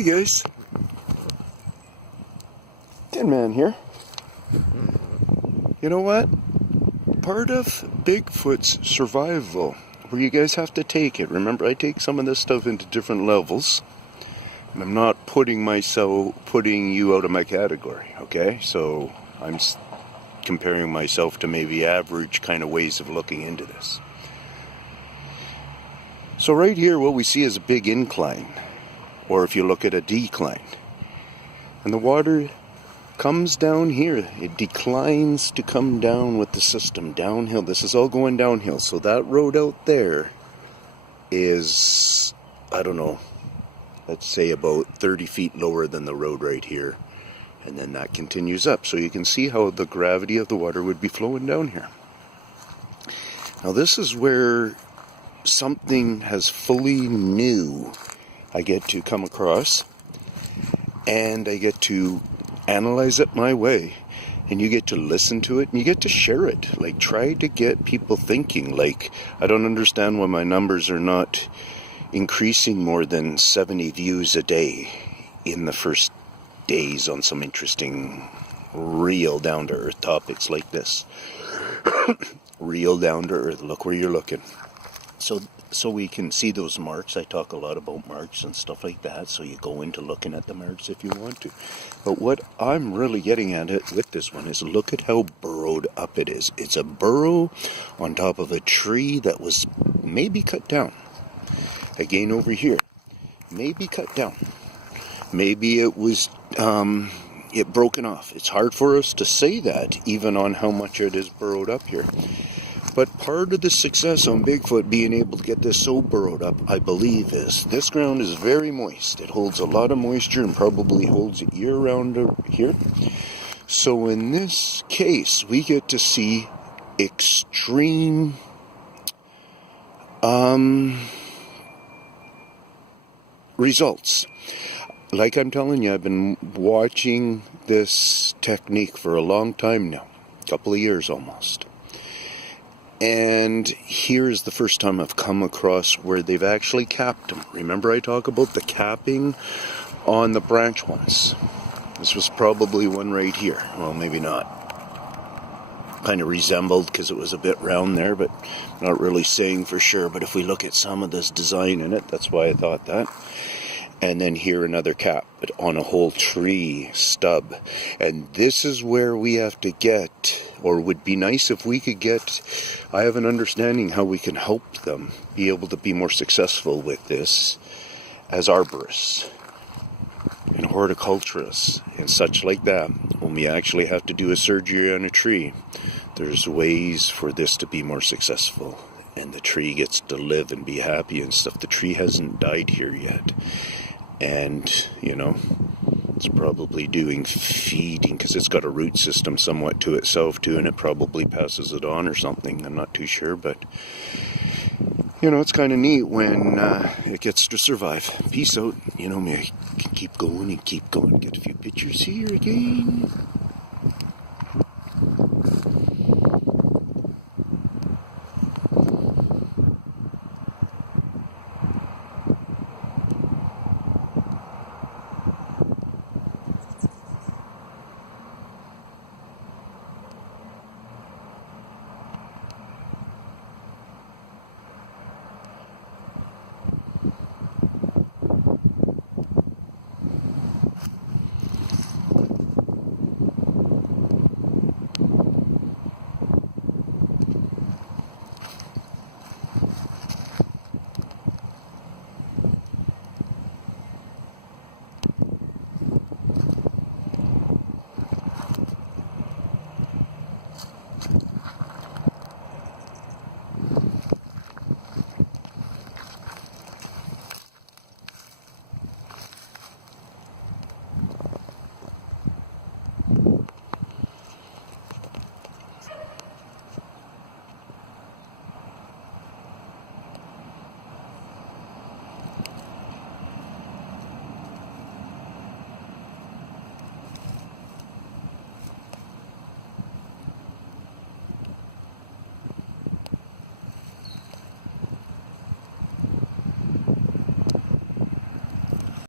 Hey guys, Tin Man here. You know what? Part of Bigfoot's survival, where you guys have to take it. Remember, I take some of this stuff into different levels, and I'm not putting you out of my category, okay? So I'm comparing myself to maybe average kind of ways of looking into this. So right here, what we see is a big incline, or if you look at a decline, and the water comes down here. It declines to come down with the system downhill. This is all going downhill. So that road out there is, I don't know, let's say about 30 feet lower than the road right here. And then that continues up. So you can see how the gravity of the water would be flowing down here. Now this is where something has fully new I get to come across, and I get to analyze it my way, and you get to listen to it, and you get to share it. Like, try to get people thinking. Like, I don't understand why my numbers are not increasing more than 70 views a day in the first days on some interesting, real down-to-earth topics like this. Real down-to-earth. Look where you're looking. So we can see those marks. I talk a lot about marks and stuff like that, so you go into looking at the marks if you want to. But what I'm really getting at it with this one is look at how burrowed up it is. It's a burrow on top of a tree that was maybe cut down. Again over here, maybe cut down. Maybe it was broken off. It's hard for us to say that, even on how much it is burrowed up here. But part of the success on Bigfoot being able to get this so burrowed up, I believe, is this ground is very moist. It holds a lot of moisture and probably holds it year-round here. So in this case, we get to see extreme results. Like I'm telling you, I've been watching this technique for a long time now, a couple of years almost. And here is the first time I've come across where they've actually capped them. Remember I talk about the capping on the branch ones? This was probably one right here. Well, maybe not. Kind of resembled because it was a bit round there, but not really saying for sure. But if we look at some of this design in it, that's why I thought that. And then here another cap, but on a whole tree stub. And this is where we have to get, or would be nice if we could get, I have an understanding how we can help them be able to be more successful with this as arborists and horticulturists and such like that. When we actually have to do a surgery on a tree, there's ways for this to be more successful. And the tree gets to live and be happy and stuff. The tree hasn't died here yet. And, you know, it's probably doing feeding because it's got a root system somewhat to itself too, and it probably passes it on or something. I'm not too sure, but, you know, it's kind of neat when it gets to survive. Peace out. You know me, I can keep going and keep going. Get a few pictures here again.